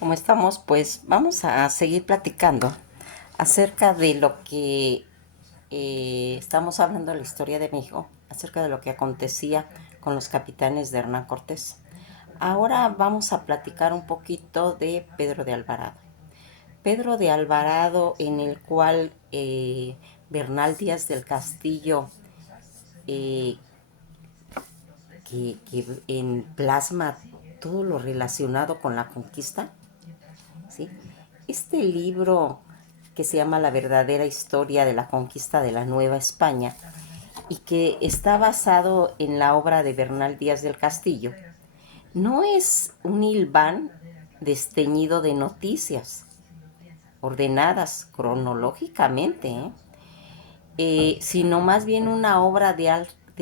Como estamos, pues vamos a seguir platicando acerca de lo que estamos hablando de la historia de México, acerca de lo que acontecía con los capitanes de Hernán Cortés. Ahora vamos a platicar un poquito de Pedro de Alvarado. Pedro de Alvarado, en el cual Bernal Díaz del Castillo, eh, que en plasma todo lo relacionado con la conquista, ¿sí? Este libro que se llama La verdadera historia de la conquista de la Nueva España y que está basado en la obra de Bernal Díaz del Castillo, no es un hilván desteñido de noticias ordenadas cronológicamente, sino más bien una obra de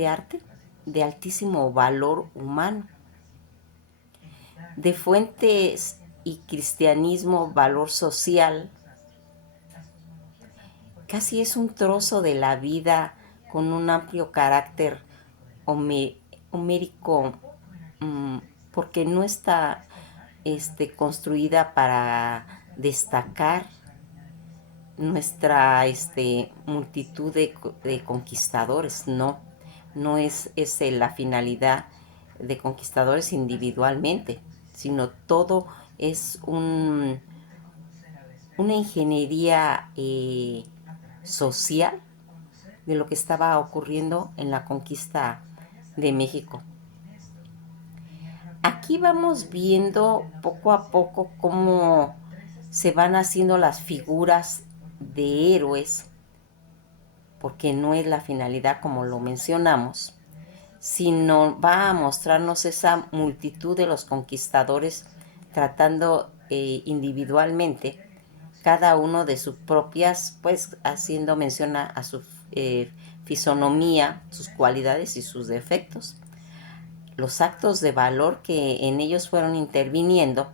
arte de altísimo valor humano, de fuentes y cristianismo, valor social. Casi es un trozo de la vida con un amplio carácter homérico, mm, porque no está construida para destacar nuestra multitud de conquistadores. No, no es la finalidad de conquistadores individualmente, sino todo es una ingeniería social de lo que estaba ocurriendo en la conquista de México. Aquí vamos viendo poco a poco cómo se van haciendo las figuras de héroes, porque no es la finalidad como lo mencionamos, sino va a mostrarnos esa multitud de los conquistadores tratando individualmente cada uno de sus propias, pues haciendo mención a su fisonomía, sus cualidades y sus defectos, los actos de valor que en ellos fueron interviniendo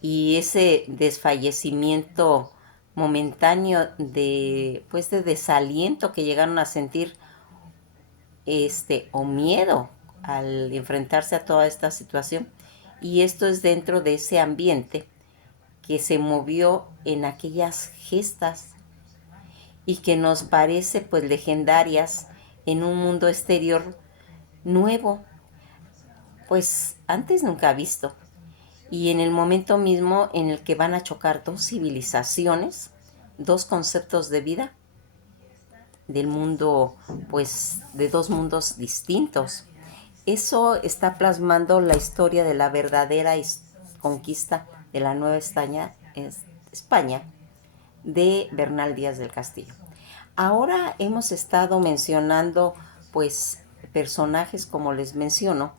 y ese desfallecimiento momentáneo de desaliento que llegaron a sentir o miedo al enfrentarse a toda esta situación. Y esto es dentro de ese ambiente que se movió en aquellas gestas y que nos parece pues legendarias en un mundo exterior nuevo, pues antes nunca visto. Y en el momento mismo en el que van a chocar dos civilizaciones, dos conceptos de vida del mundo, pues de dos mundos distintos. Eso está plasmando la historia de la verdadera conquista de la Nueva España de Bernal Díaz del Castillo. Ahora hemos estado mencionando pues personajes como les menciono.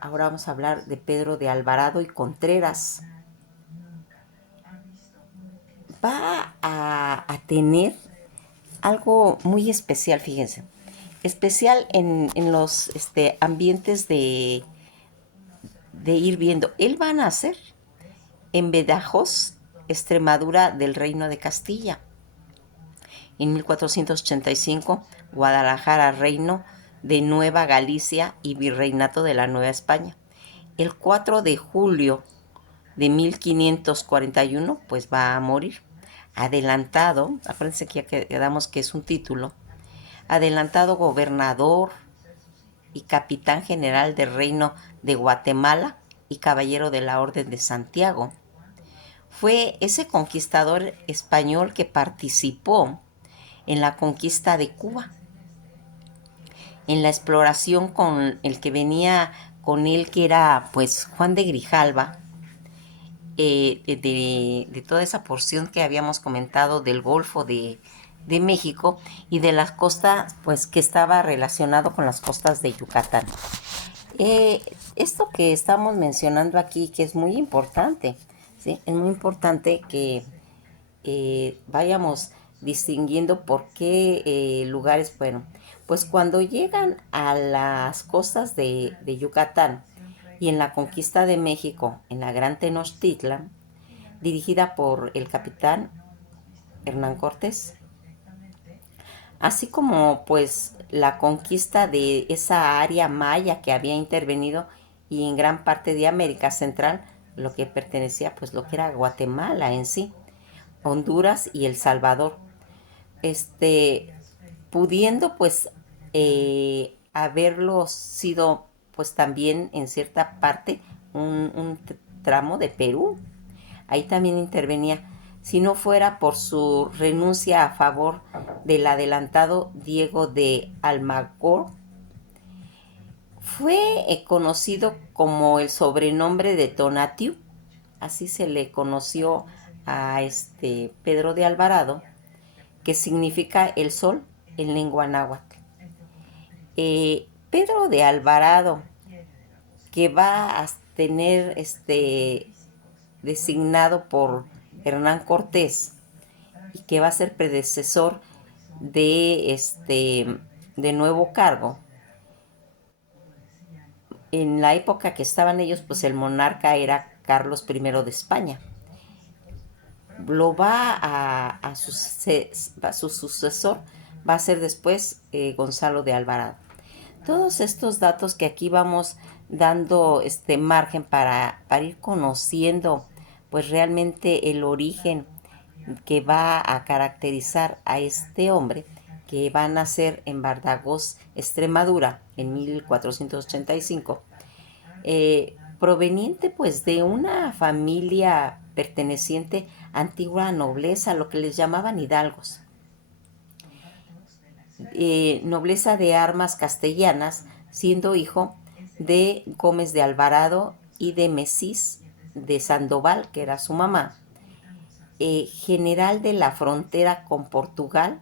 Ahora vamos a hablar de Pedro de Alvarado y Contreras. Va a tener algo muy especial, fíjense. Especial en los ambientes de ir viendo. Él va a nacer en Badajoz, Extremadura del Reino de Castilla. En 1485, Guadalajara, Reino de Nueva Galicia y Virreinato de la Nueva España. El 4 de julio de 1541, pues va a morir. Adelantado, acuérdense que ya quedamos que es un título, adelantado gobernador y capitán general del Reino de Guatemala y caballero de la Orden de Santiago. Fue ese conquistador español que participó en la conquista de Cuba, en la exploración con el que venía con él, que era pues Juan de Grijalva, de toda esa porción que habíamos comentado del Golfo de México y de las costas, pues que estaba relacionado con las costas de Yucatán. Esto que estamos mencionando aquí, que es muy importante, ¿sí? Es muy importante que vayamos distinguiendo por qué lugares fueron. Pues cuando llegan a las costas de Yucatán y en la conquista de México, en la Gran Tenochtitlan, dirigida por el capitán Hernán Cortés, así como pues la conquista de esa área maya que había intervenido y en gran parte de América Central, lo que pertenecía, pues lo que era Guatemala en sí, Honduras y El Salvador. Este, pudiendo pues haberlo sido pues también en cierta parte un tramo de Perú. Ahí también intervenía. Si no fuera por su renuncia a favor del adelantado Diego de Almagor, fue conocido como el sobrenombre de Tonatiuh. Así se le conoció a este Pedro de Alvarado, que significa el sol en lengua náhuatl. Pedro de Alvarado, que va a tener designado por Hernán Cortés y que va a ser predecesor de nuevo cargo. En la época que estaban ellos, pues el monarca era Carlos I de España. Lo va a su sucesor, va a ser después Gonzalo de Alvarado. Todos estos datos que aquí vamos dando este margen para ir conociendo pues realmente el origen que va a caracterizar a este hombre, que va a nacer en Badajoz, Extremadura, en 1485, proveniente pues de una familia perteneciente a antigua nobleza, lo que les llamaban hidalgos, nobleza de armas castellanas, siendo hijo de Gómez de Alvarado y de Mesís de Sandoval, que era su mamá, general de la frontera con Portugal,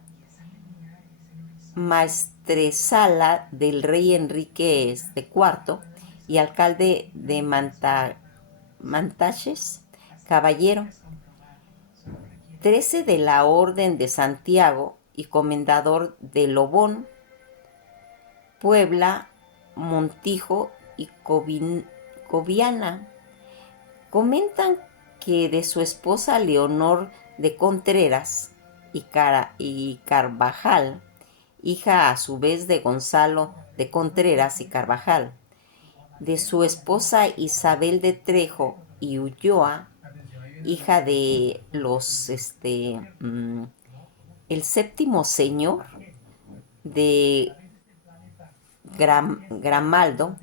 maestresala del rey Enrique IV y alcalde de Mantaches, caballero, 13 de la Orden de Santiago y comendador de Lobón, Puebla, Montijo y Coviana. Comentan que de su esposa Leonor de Contreras y Carvajal, hija a su vez de Gonzalo de Contreras y Carvajal, de su esposa Isabel de Trejo y Ulloa, hija de el séptimo señor de Gramaldo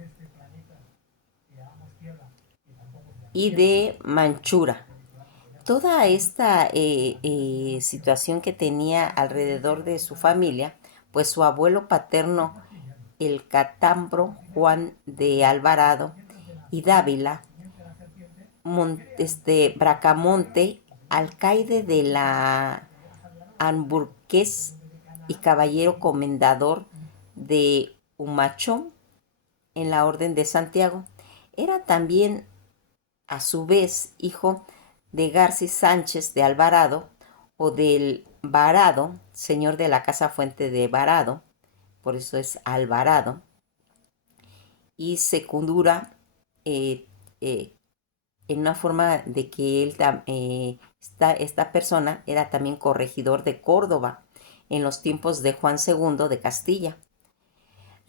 y de Manchura. Toda esta situación que tenía alrededor de su familia, pues su abuelo paterno, el catambro Juan de Alvarado y Dávila, Bracamonte, alcaide de la Alburqués y caballero comendador de Humachón en la Orden de Santiago, era también a su vez hijo de García Sánchez de Alvarado o del Varado, señor de la Casa Fuente de Varado, por eso es Alvarado, y Secundura, eh, eh, en una forma de que esta persona era también corregidor de Córdoba en los tiempos de Juan II de Castilla.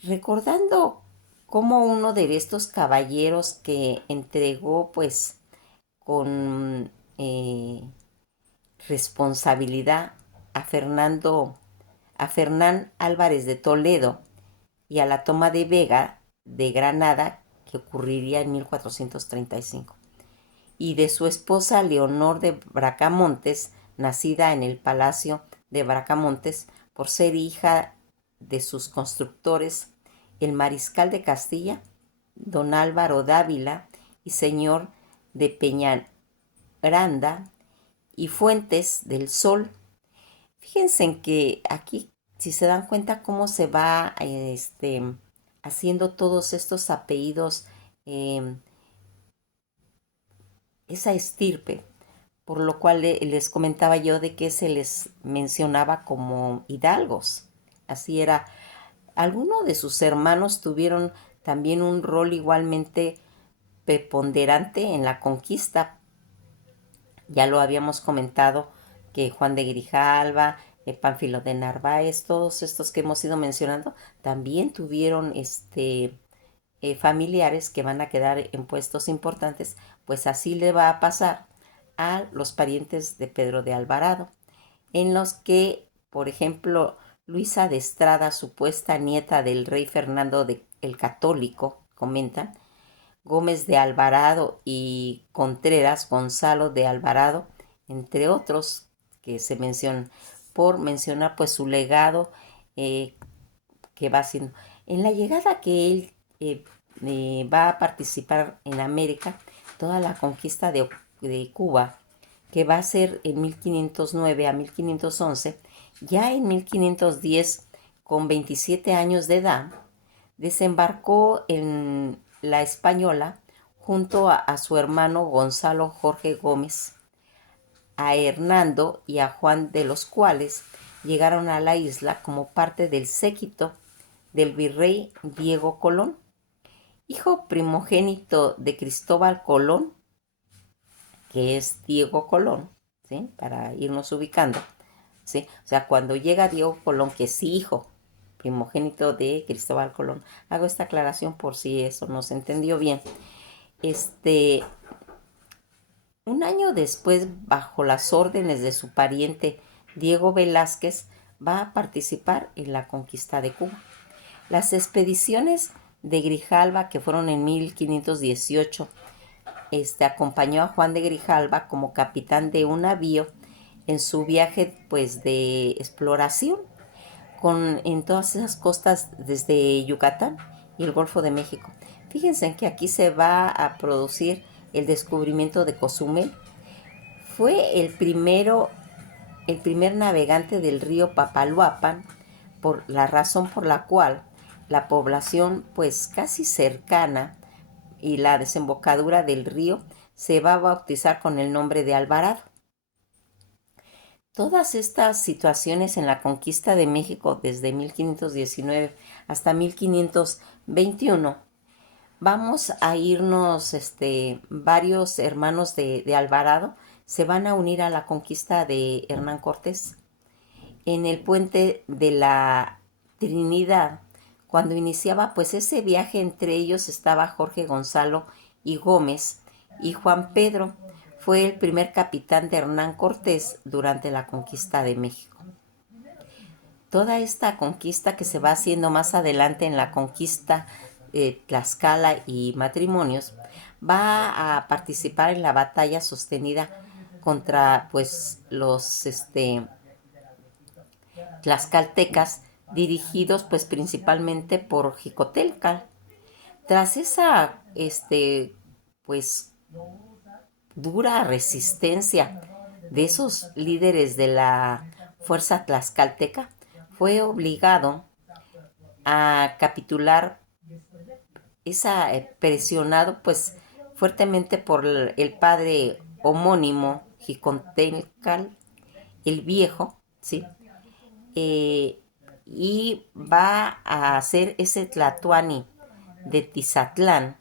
Recordando cómo uno de estos caballeros que entregó pues con responsabilidad a a Fernán Álvarez de Toledo y a la toma de Vega de Granada, que ocurriría en 1435, y de su esposa Leonor de Bracamontes, nacida en el Palacio de Bracamontes por ser hija de sus constructores, el mariscal de Castilla, don Álvaro Dávila, y señor de Peñaranda y Fuentes del Sol. Fíjense en que aquí, si se dan cuenta cómo se va haciendo todos estos apellidos, eh, esa estirpe, por lo cual les comentaba yo de que se les mencionaba como hidalgos. Así era. Algunos de sus hermanos tuvieron también un rol igualmente preponderante en la conquista. Ya lo habíamos comentado que Juan de Grijalva, Pánfilo de Narváez, todos estos que hemos ido mencionando, también tuvieron familiares que van a quedar en puestos importantes, pues así le va a pasar a los parientes de Pedro de Alvarado, en los que, por ejemplo, Luisa de Estrada, supuesta nieta del rey Fernando el Católico, comentan, Gómez de Alvarado y Contreras, Gonzalo de Alvarado, entre otros que se mencionan, por mencionar pues su legado eh, que va haciendo. En la llegada que él va a participar en América, toda la conquista de Cuba, que va a ser en 1509 a 1511, ya en 1510, con 27 años de edad, desembarcó en la Española junto a su hermano Gonzalo Jorge Gómez, a Hernando y a Juan, de los cuales llegaron a la isla como parte del séquito del virrey Diego Colón, hijo primogénito de Cristóbal Colón, que es Diego Colón, ¿sí? Para irnos ubicando, ¿sí? O sea, cuando llega Diego Colón, que es hijo primogénito de Cristóbal Colón, hago esta aclaración por si eso no se entendió bien. Un año después, bajo las órdenes de su pariente Diego Velázquez, va a participar en la conquista de Cuba. Las expediciones de Grijalva, que fueron en 1518, acompañó a Juan de Grijalva como capitán de un navío en su viaje pues de exploración en todas esas costas desde Yucatán y el Golfo de México. Fíjense en que aquí se va a producir el descubrimiento de Cozumel. Fue el primer navegante del río Papaloapan, por la razón por la cual la población pues casi cercana y la desembocadura del río se va a bautizar con el nombre de Alvarado. Todas estas situaciones en la conquista de México desde 1519 hasta 1521, vamos a irnos, varios hermanos de Alvarado se van a unir a la conquista de Hernán Cortés. En el puente de la Trinidad, cuando iniciaba pues ese viaje, entre ellos estaba Jorge Gonzalo y Gómez, y Juan Pedro fue el primer capitán de Hernán Cortés durante la conquista de México. Toda esta conquista que se va haciendo más adelante en la conquista Tlaxcala y Matrimonios, va a participar en la batalla sostenida contra pues los tlaxcaltecas, dirigidos pues principalmente por Jicotelcal. Tras esa pues dura resistencia de esos líderes de la fuerza tlaxcalteca, fue obligado a capitular, presionado pues fuertemente por el padre homónimo Jicotencal el Viejo, ¿sí? Y va a hacer ese Tlatoani de Tizatlán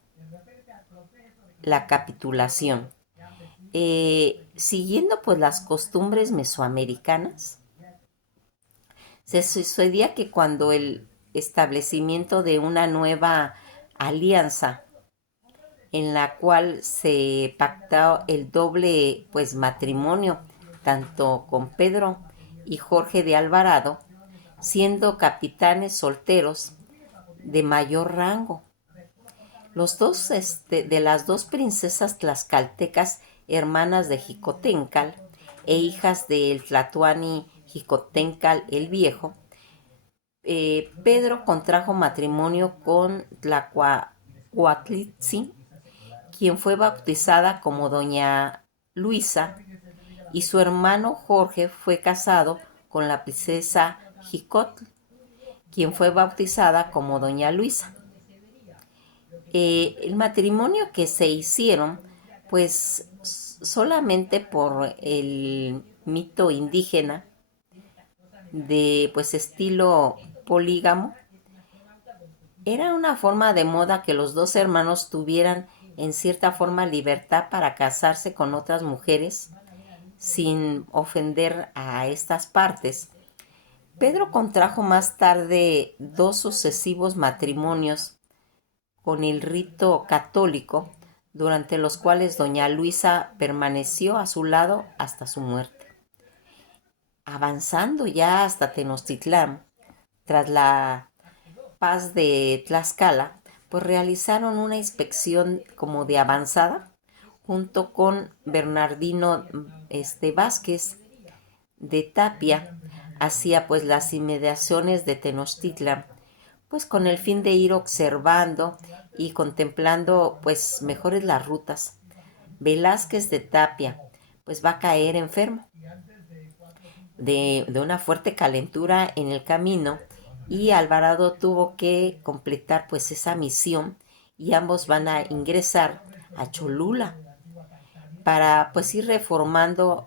la capitulación. Siguiendo pues las costumbres mesoamericanas, se sucedía que cuando el establecimiento de una nueva alianza en la cual se pactó el doble pues matrimonio tanto con Pedro y Jorge de Alvarado, siendo capitanes solteros de mayor rango. Los dos, de las dos princesas tlaxcaltecas, hermanas de Jicotencal e hijas del Tlatoani Jicotencal el Viejo, Pedro contrajo matrimonio con Tlacuatlitzi, quien fue bautizada como Doña Luisa, y su hermano Jorge fue casado con la princesa Jicotl, quien fue bautizada como Doña Luisa. El matrimonio que se hicieron, pues solamente por el mito indígena de pues estilo polígamo, era una forma de moda que los dos hermanos tuvieran en cierta forma libertad para casarse con otras mujeres sin ofender a estas partes. Pedro contrajo más tarde dos sucesivos matrimonios con el rito católico, durante los cuales doña Luisa permaneció a su lado hasta su muerte. Avanzando ya hasta Tenochtitlán, tras la paz de Tlaxcala, pues realizaron una inspección como de avanzada junto con Bernardino Vázquez de Tapia hacia pues las inmediaciones de Tenochtitlan, pues con el fin de ir observando y contemplando pues mejores las rutas. Velázquez de Tapia pues va a caer enfermo de una fuerte calentura en el camino y Alvarado tuvo que completar pues esa misión y ambos van a ingresar a Cholula para pues ir reformando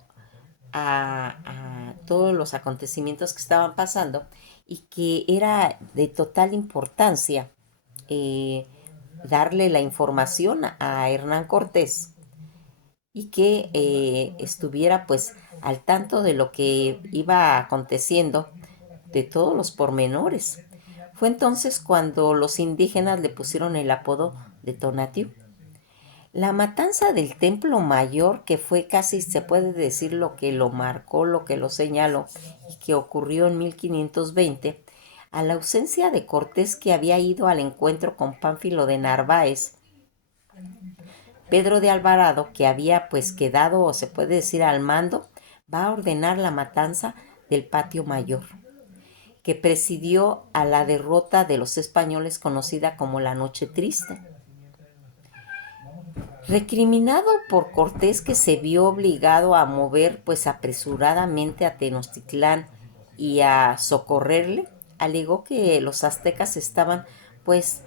a todos los acontecimientos que estaban pasando y que era de total importancia eh, darle la información a Hernán Cortés y que estuviera pues al tanto de lo que iba aconteciendo, de todos los pormenores. Fue entonces cuando los indígenas le pusieron el apodo de Tonatiuh. La matanza del Templo Mayor, que fue casi, se puede decir, lo que lo marcó, lo que lo señaló, y que ocurrió en 1520, a la ausencia de Cortés, que había ido al encuentro con Pánfilo de Narváez, Pedro de Alvarado, que había pues quedado, o se puede decir, al mando, va a ordenar la matanza del Patio Mayor, que presidió a la derrota de los españoles conocida como la Noche Triste. Recriminado por Cortés, que se vio obligado a mover pues apresuradamente a Tenochtitlán y a socorrerle, alegó que los aztecas estaban pues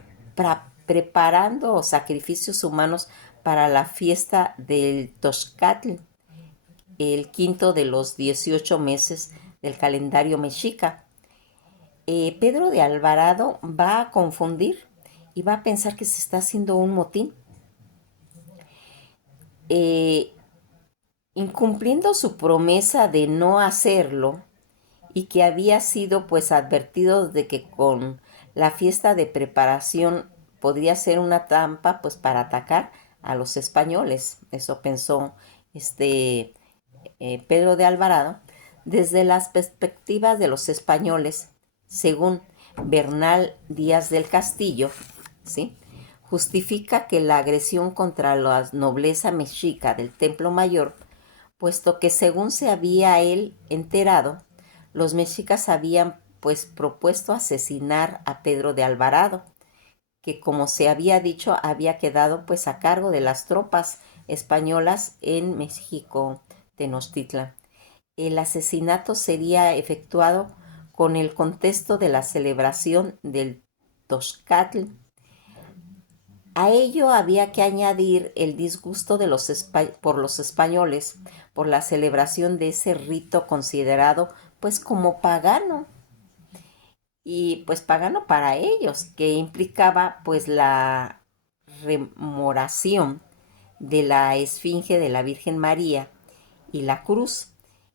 preparando sacrificios humanos para la fiesta del Toxcatl, el quinto de los 18 meses del calendario mexica. Pedro de Alvarado va a confundir y va a pensar que se está haciendo un motín. Eh, Incumpliendo su promesa de no hacerlo y que había sido pues advertido de que con la fiesta de preparación podría ser una trampa pues para atacar a los españoles. Eso pensó Pedro de Alvarado. Desde las perspectivas de los españoles, según Bernal Díaz del Castillo, ¿sí?, justifica que la agresión contra la nobleza mexica del Templo Mayor, puesto que según se había él enterado, los mexicas habían pues propuesto asesinar a Pedro de Alvarado, que como se había dicho había quedado pues a cargo de las tropas españolas en México, Tenochtitlan. El asesinato sería efectuado con el contexto de la celebración del Toxcatl. A ello había que añadir el disgusto de por los españoles por la celebración de ese rito considerado pues como pagano, y pues pagano para ellos, que implicaba pues la remoración de la esfinge de la Virgen María y la cruz,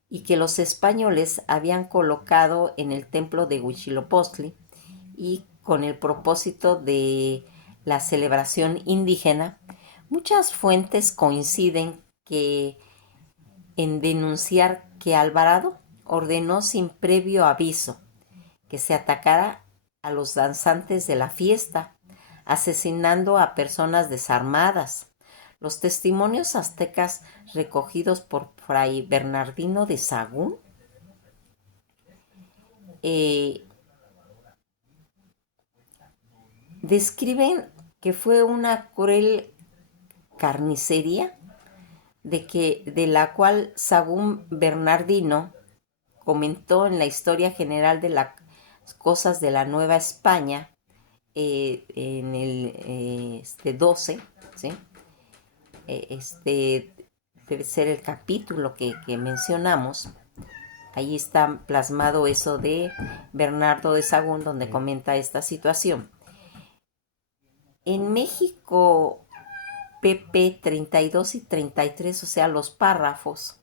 y que los españoles habían colocado en el templo de Huitzilopochtli, y con el propósito de la celebración indígena. Muchas fuentes coinciden en denunciar que Alvarado ordenó sin previo aviso que se atacara a los danzantes de la fiesta, asesinando a personas desarmadas. Los testimonios aztecas recogidos por Fray Bernardino de Sahagún describen que fue una cruel carnicería de la cual Sahagún Bernardino comentó en la Historia General de las Cosas de la Nueva España, en el 12, ¿sí? Debe ser el capítulo que mencionamos. Ahí está plasmado eso de Bernardo de Sahagún, donde comenta esta situación. En México, pp 32 y 33, o sea, los párrafos,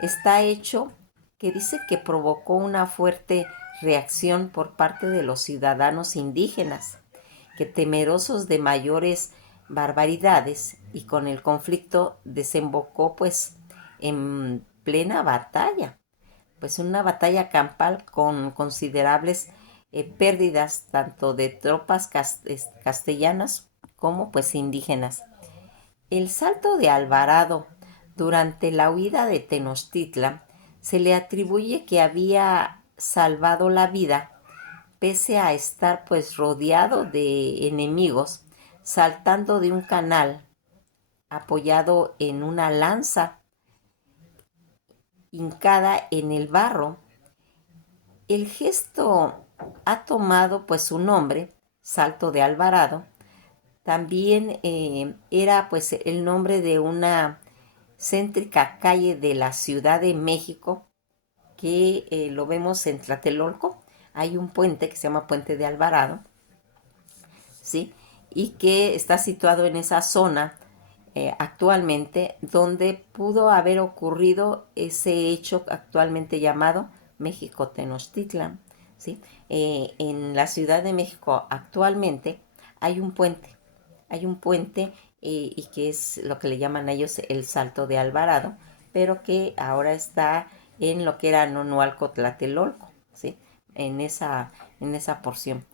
está hecho que dice que provocó una fuerte reacción por parte de los ciudadanos indígenas, que temerosos de mayores barbaridades y con el conflicto desembocó pues en plena batalla, pues una batalla campal con considerables pérdidas tanto de tropas castellanas como pues indígenas. El salto de Alvarado durante la huida de Tenochtitlan se le atribuye que había salvado la vida pese a estar pues rodeado de enemigos, saltando de un canal apoyado en una lanza hincada en el barro. El gesto ha tomado pues su nombre, Salto de Alvarado. También era pues el nombre de una céntrica calle de la Ciudad de México que lo vemos en Tlatelolco. Hay un puente que se llama Puente de Alvarado, ¿sí? Y que está situado en esa zona actualmente donde pudo haber ocurrido ese hecho actualmente llamado México Tenochtitlan, ¿sí? En la Ciudad de México actualmente hay un puente, y que es lo que le llaman a ellos el Salto de Alvarado, pero que ahora está en lo que era Nonualco Tlatelolco, ¿sí? En esa porción.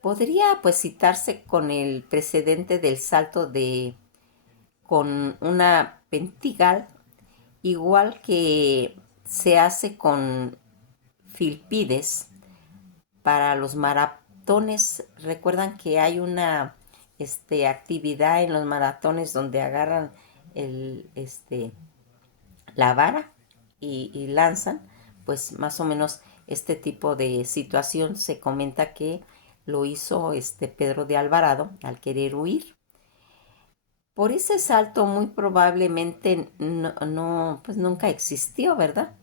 Podría pues citarse con el precedente del salto de con una pentigal, igual que se hace con Filpides para los maratones. Recuerdan que hay una actividad en los maratones donde agarran el, la vara y lanzan, pues más o menos este tipo de situación se comenta que lo hizo Pedro de Alvarado al querer huir. Por ese salto muy probablemente pues nunca existió, ¿verdad?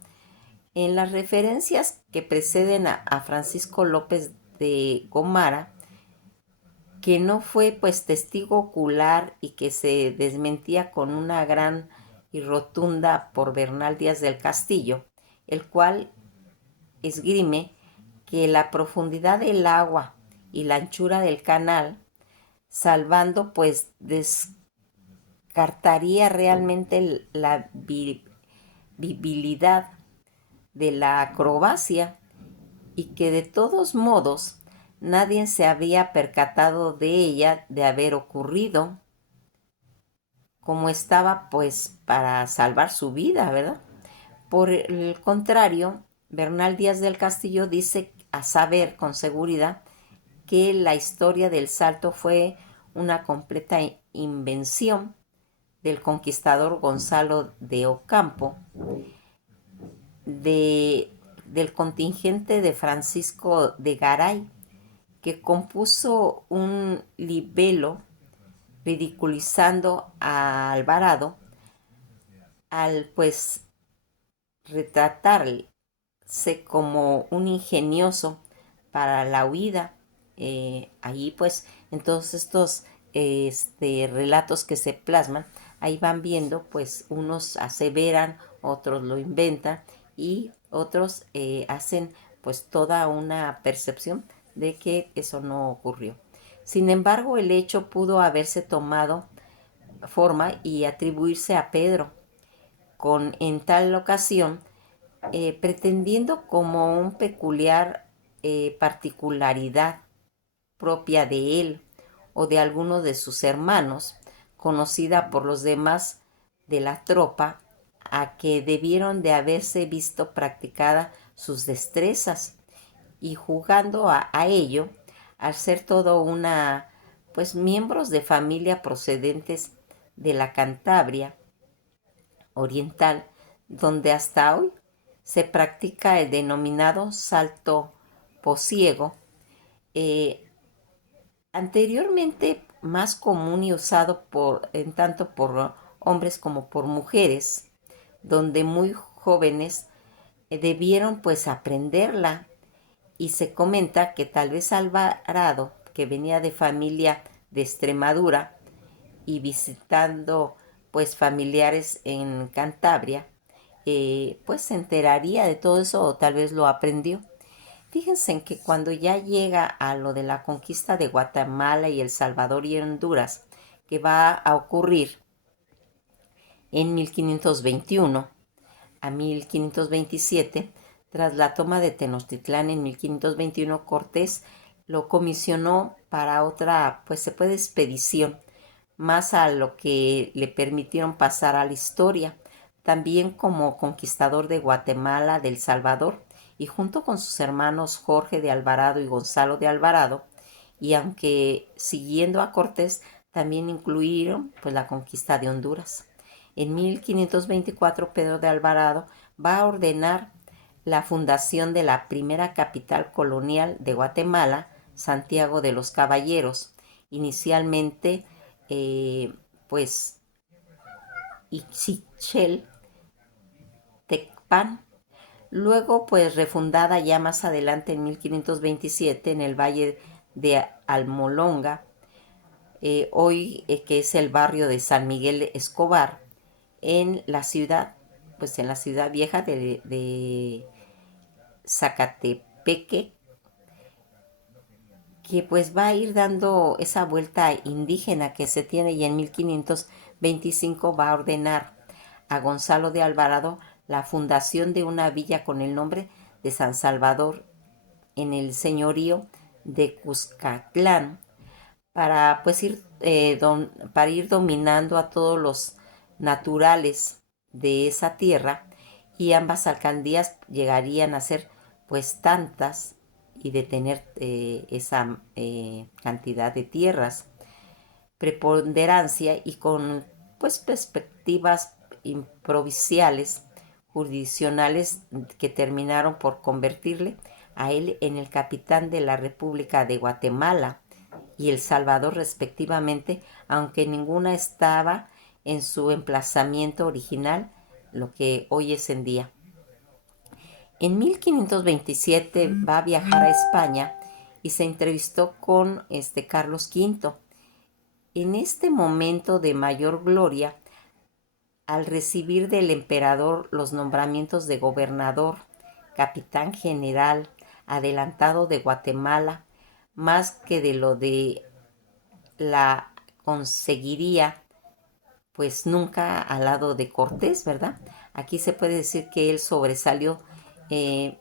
En las referencias que preceden a Francisco López de Gomara, que no fue pues testigo ocular y que se desmentía con una gran y rotunda por Bernal Díaz del Castillo, el cual esgrime que la profundidad del agua y la anchura del canal, salvando pues descartaría realmente la viabilidad de la acrobacia y que de todos modos nadie se había percatado de ella de haber ocurrido como estaba pues para salvar su vida, ¿verdad? Por el contrario, Bernal Díaz del Castillo dice a saber con seguridad que la historia del salto fue una completa invención del conquistador Gonzalo de Ocampo, del contingente de Francisco de Garay, que compuso un libelo ridiculizando a Alvarado al pues retratarse como un ingenioso para la huida. Ahí pues en todos estos relatos que se plasman, ahí van viendo pues unos aseveran, otros lo inventan y otros hacen pues toda una percepción de que eso no ocurrió. Sin embargo, el hecho pudo haberse tomado forma y atribuirse a Pedro, con en tal ocasión pretendiendo como un peculiar particularidad propia de él o de alguno de sus hermanos, conocida por los demás de la tropa, a que debieron de haberse visto practicada sus destrezas y jugando a ello, al ser todo una, pues miembros de familia procedentes de la Cantabria oriental, donde hasta hoy se practica el denominado salto posiego, eh, anteriormente más común y usado en tanto por hombres como por mujeres, donde muy jóvenes debieron pues aprenderla y se comenta que tal vez Alvarado, que venía de familia de Extremadura y visitando pues familiares en Cantabria, pues se enteraría de todo eso o tal vez lo aprendió. Fíjense en que cuando ya llega a lo de la conquista de Guatemala y El Salvador y Honduras, que va a ocurrir en 1521 a 1527, tras la toma de Tenochtitlán en 1521, Cortés lo comisionó para otra, pues se puede, expedición, más a lo que le permitieron pasar a la historia, también como conquistador de Guatemala, de El Salvador, y junto con sus hermanos Jorge de Alvarado y Gonzalo de Alvarado, y aunque siguiendo a Cortés, también incluyeron pues la conquista de Honduras. En 1524 Pedro de Alvarado va a ordenar la fundación de la primera capital colonial de Guatemala, Santiago de los Caballeros, inicialmente pues Ixchel Tecpan, luego pues refundada ya más adelante en 1527 en el valle de Almolonga, hoy que es el barrio de San Miguel Escobar, en la ciudad, pues en la ciudad vieja de Zacatepeque, que pues va a ir dando esa vuelta indígena que se tiene, y en 1525 va a ordenar a Gonzalo de Alvarado la fundación de una villa con el nombre de San Salvador en el señorío de Cuscatlán, para pues para ir dominando a todos los naturales de esa tierra, y ambas alcaldías llegarían a ser pues tantas y de tener esa cantidad de tierras, preponderancia, y con pues perspectivas provinciales, jurisdiccionales, que terminaron por convertirle a él en el capitán de la República de Guatemala y El Salvador respectivamente, aunque ninguna estaba en su emplazamiento original, lo que hoy es en día. En 1527 va a viajar a España y se entrevistó con Carlos V. En este momento de mayor gloria, al recibir del emperador los nombramientos de gobernador, capitán general, adelantado de Guatemala, más que de lo de la conseguiría, pues nunca al lado de Cortés, ¿verdad? Aquí se puede decir que él sobresalió. eh,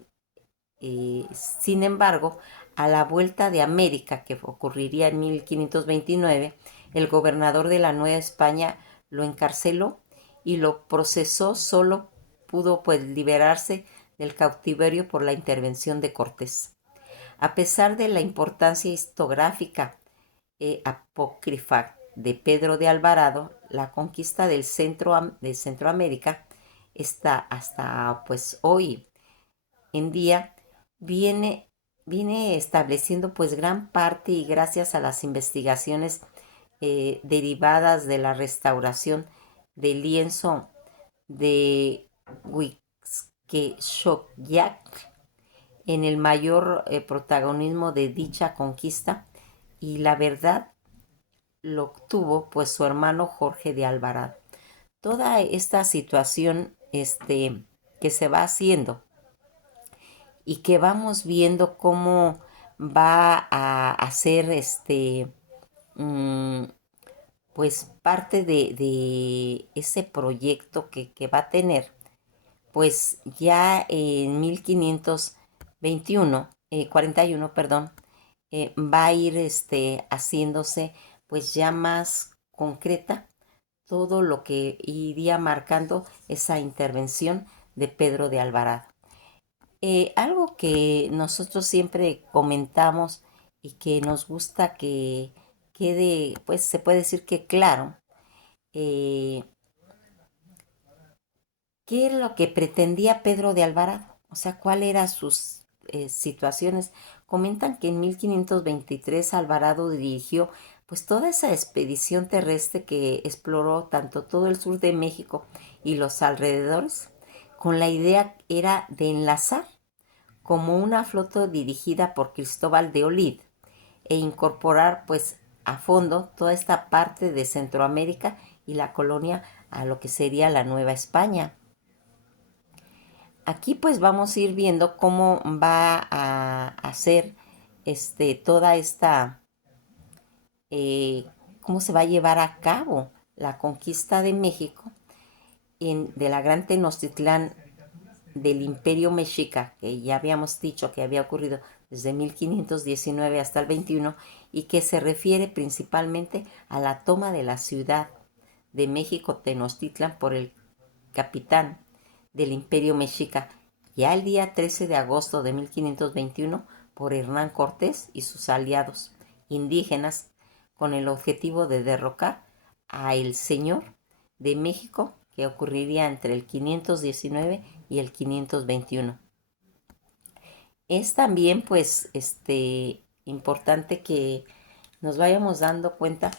Sin embargo, a la vuelta de América, que ocurriría en 1529, el gobernador de la Nueva España lo encarceló y lo procesó. Solo pudo pues liberarse del cautiverio por la intervención de Cortés. A pesar de la importancia historiográfica apócrifa de Pedro de Alvarado, la conquista de Centroamérica está hasta pues hoy en día viene estableciendo pues gran parte, y gracias a las investigaciones derivadas de la restauración del lienzo de Huixquechoyac, en el mayor protagonismo de dicha conquista, y la verdad lo obtuvo pues su hermano Jorge de Alvarado. Toda esta situación que se va haciendo y que vamos viendo cómo va a hacer mm, pues parte de ese proyecto que va a tener, pues ya en 1521, 41, perdón, va a ir haciéndose pues ya más concreta todo lo que iría marcando esa intervención de Pedro de Alvarado. Algo que nosotros siempre comentamos y que nos gusta que quede, pues se puede decir que claro, eh, qué es lo que pretendía Pedro de Alvarado, o sea, cuáles eran sus situaciones. Comentan que en 1523 Alvarado dirigió pues toda esa expedición terrestre que exploró tanto todo el sur de México y los alrededores, con la idea era de enlazar como una flota dirigida por Cristóbal de Olid, e incorporar pues a fondo toda esta parte de Centroamérica y la colonia a lo que sería la Nueva España. aquí pues vamos a ir viendo cómo va a hacer toda esta, eh, cómo se va a llevar a cabo la conquista de México de la Gran Tenochtitlán del Imperio Mexica, que ya habíamos dicho que había ocurrido desde 1519 hasta el 21 y que se refiere principalmente a la toma de la ciudad de México Tenochtitlan por el capitán del Imperio Mexica, ya el día 13 de agosto de 1521 por Hernán Cortés y sus aliados indígenas con el objetivo de derrocar a el señor de México, que ocurriría entre el 519 y el 521. Es también pues importante que nos vayamos dando cuenta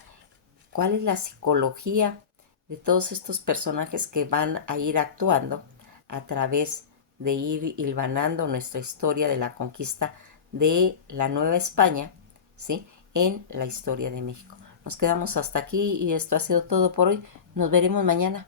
cuál es la psicología de todos estos personajes que van a ir actuando a través de ir hilvanando nuestra historia de la conquista de la Nueva España, ¿sí? En la historia de México. Nos quedamos hasta aquí y esto ha sido todo por hoy. Nos veremos mañana.